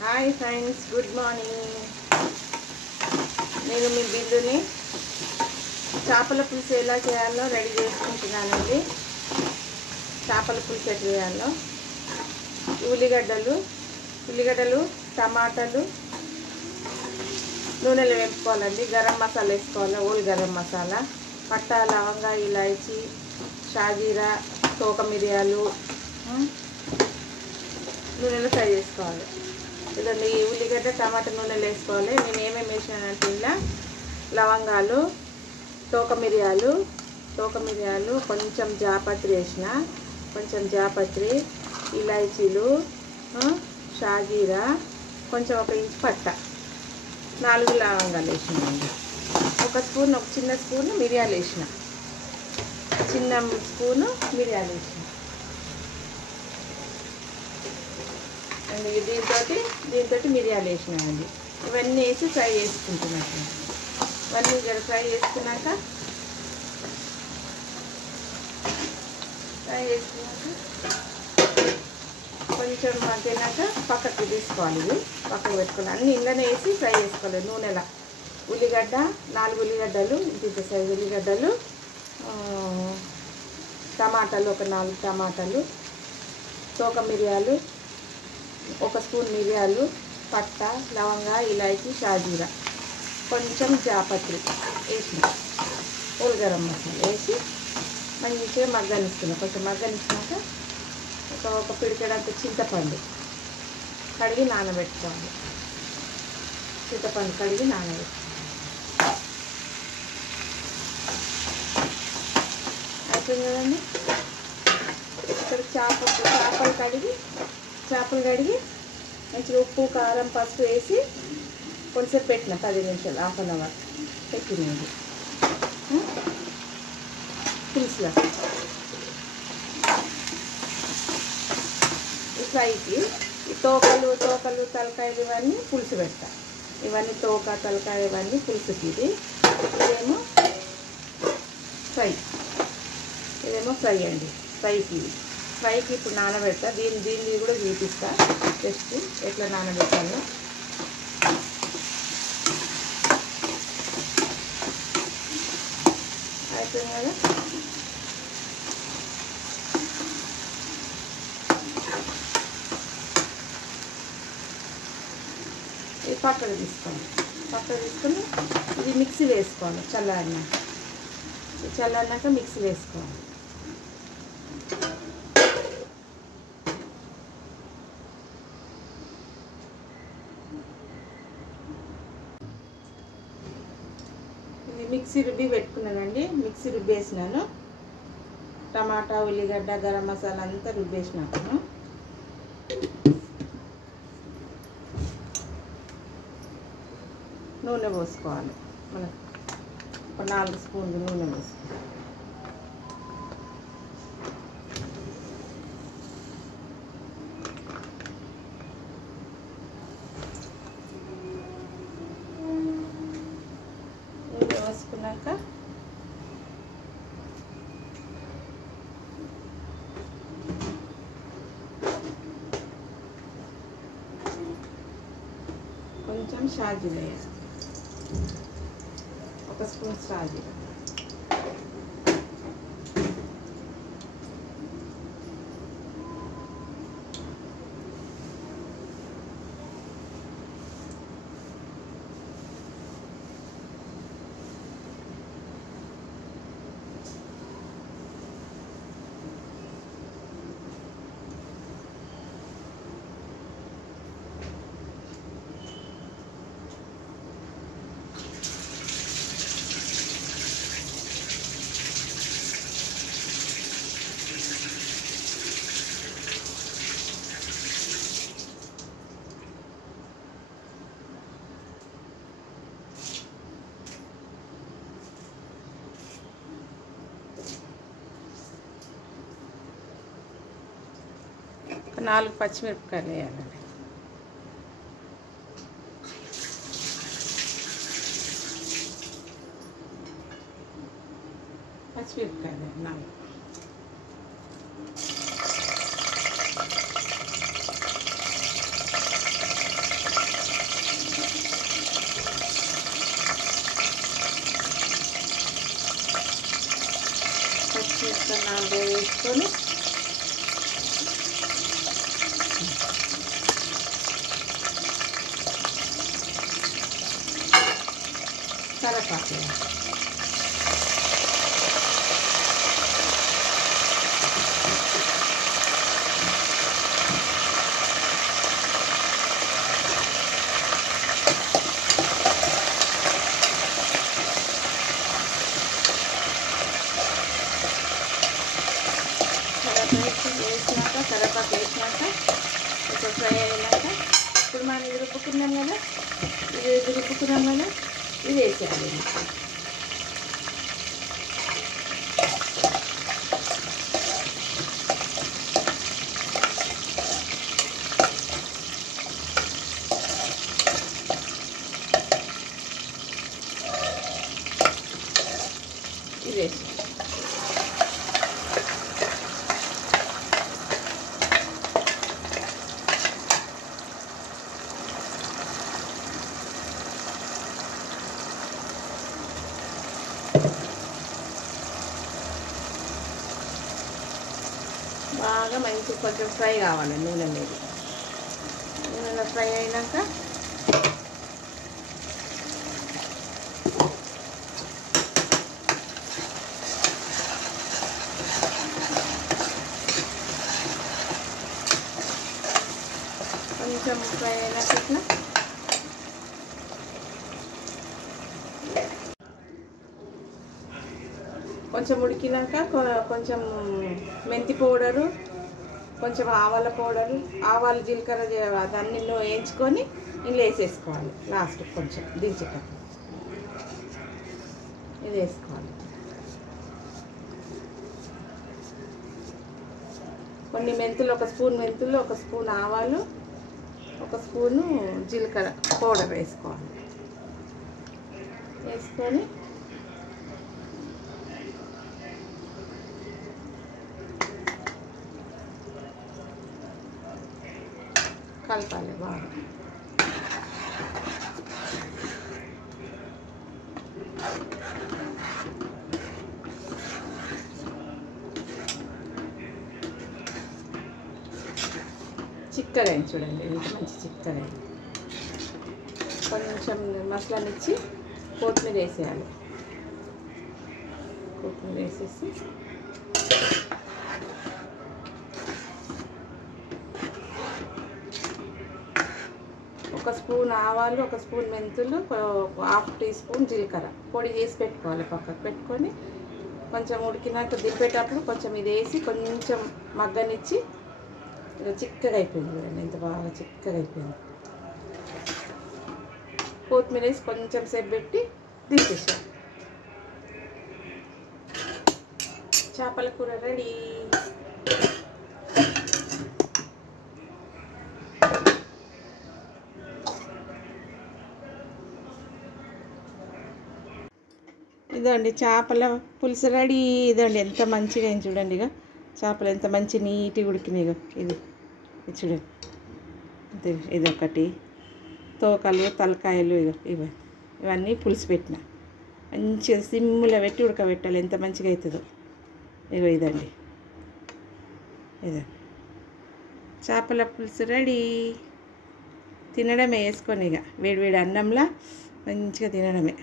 Hi friends, good morning. నేను మీ బిందుని చేపల పులుసు ఎలా చేయాలో రెడీ చేసుకుంటున్నానండి. చేపల పులుసు ఎట్లా చేయాలో ఉల్లిగడ్డలు టమాటాలు నూనెలో వేపుకోవాలండి. గరం మసాలా వేసుకోవాలి, ఓల్ గరం మసాలా, పట్టా లవంగా ఇలాచి షాజీరా తోక మిరియాలు నూనెలో ఫ్రై చేసుకోవాలి. ఇదండి ఉల్లిగడ్డ టమాటా నూనెలు వేసుకోవాలి. నేను ఏమేమి వేసినానంటే ఇలా లవంగాలు తోక మిరియాలు కొంచెం జాపత్రి వేసిన, కొంచెం జాపత్రి ఇలాచీలు షాజీరా కొంచెం 1 ఇంచ్ పట్ట 4 లవంగాలు వేసినామండి. ఒక చిన్న స్పూన్ మిరియాలు వేసిన, అండ్ దీంతో మిరియాలు వేసినామండి. ఇవన్నీ వేసి ఫ్రై చేసుకుంటున్నాను. ఇవన్నీ ఫ్రై చేసుకున్నాక కొంచెం మగ్గినాక పక్కకు తీసుకోవాలి. ఇవి పక్కకు పెట్టుకోవాలి. అన్నీ ఇంట్లోనే వేసి ఫ్రై చేసుకోవాలి నూనెలా. ఉల్లిగడ్డ 4 ఉల్లిగడ్డలు, ఇంత సైజు ఉల్లిగడ్డలు, టమాటాలు ఒక 4 టమాటాలు, తోక మిరియాలు 1 స్పూన్ మిరియాలు, పట్ట లవంగా ఇలాచి షాజీరా కొంచెం జాపత్రి వేసిన, ఓల్ గరం మసాలా వేసి మంచిగా మగ్గనిస్తున్నాం. కొంచెం మగ్గనిచ్చినాక ఒక పిడికెడంత చింతపండు కడిగి నానబెట్టుకోవాలి. అయిపోయింది కదండి. ఇక్కడ చేపలు కడిగి మంచిగా ఉప్పు కారం పసుపు వేసి కొంచెం పెట్టిన 10 నిమిషాలు, ½ అన్ అవర్ పెట్టినండి పులుసులో. ఈ ఫ్రైకి ఈ తోకలు తలకాయలు ఇవన్నీ పులుసు పెడతా. ఇవన్నీ తోక తలకాయ ఇవన్నీ పులుసుకి. ఇదేమో ఫ్రై అండి. ఫ్రైకి ఇప్పుడు నానబెడతా. దీన్ని కూడా చూపిస్తా జస్ట్ ఎట్లా నానబెట్టాలో. అయిపోయింది కదా. ఇది పక్కకు తీసుకొని ఇది మిక్సీ వేసుకోవాలి. చల్లారినాక మిక్సీ వేసుకోవాలి. ఇది మిక్సీ రుబ్బి పెట్టుకున్నానండి. మిక్సీ రుబ్బేసినాను. టమాటా ఉల్లిగడ్డ గరం మసాలా అంతా రుబ్బేసినాను. నూనె పోసుకోవాలి. మనకు ఒక 4 స్పూన్లు నూనె పోసుకోవాలి. నూనె పోసుకున్నాక కొంచెం షాజీరా వేయాలి, 1 స్పూన్ షాజీరా. ఒక 4 పచ్చిమిరపకాయలు వేయాలండి. పచ్చిమిరపకాయలు 4. నాలుగు వేసుకొని కరివేపాకు కరివేపాకు వేసినాక కొంచెం ఫ్రై అయినాక ఇప్పుడు మనం ఇది రుబ్బుకున్నాం కదా ఇది వేసేయాలి. ఇది వేసి బాగా మంచి కొంచెం ఫ్రై కావాలి. నూనెలో ఫ్రై అయినాక కొంచెం ఫ్రై అయినాక ఇట్లా కొంచెం ఉడికినాక కొంచెం మెంతి పౌడరు, కొంచెం ఆవాల పౌడరు, ఆవాలు జీలకర్ర దాన్ని వేయించుకొని ఇందులో వేసేసుకోవాలి. లాస్ట్ కొంచెం దించేటప్పుడు ఇది వేసుకోవాలి. కొన్ని మెంతులు, ఒక స్పూన్ మెంతులు, ఒక స్పూన్ ఆవాలు, ఒక స్పూను జీలకర్ర పౌడర్ వేసుకోవాలి. వేసుకొని కలపాలి బాగా. చిక్కగా చూడండి, ఇంత మంచి చిక్కగా. కొంచెం మసాలానిచ్చి కొత్తిమీర వేసేయాలి. కొత్తిమీర వేసేసి ఒక స్పూన్ ఆవాలు, ఒక స్పూన్ మెంతులు, హాఫ్ టీ స్పూన్ జీలకర్ర పొడి చేసి పెట్టుకోవాలి. పక్కకు పెట్టుకొని కొంచెం ఉడికినాక దింపేటప్పుడు కొంచెం ఇది వేసి కొంచెం మగ్గనిచ్చి చిక్కగా అయిపోయింది చూడండి, ఎంత బాగా చిక్కగా అయిపోయింది. కొత్తిమీర వేసి కొంచెం సేపు పెట్టి దింపేసాం. చేపల కూర రెడీ. ఇదండి చేపల పులుసు రెడీ. ఇదండి ఎంత మంచిగా అయింది చూడండి. ఇక చేపలు ఎంత మంచి నీట్గా ఉడికినాయి. ఇది చూడండి, ఇది ఒకటి తోకలు, తలకాయలు, ఇవన్నీ పులుసు పెట్టిన మంచిగా సిమ్లో పెట్టి ఉడకబెట్టాలి. ఎంత మంచిగా అవుతుందో. ఇదండి, చేపల పులుసు రెడీ. తినడమే, వేసుకొని ఇక వేడివేడి అన్నంలా మంచిగా తినడమే.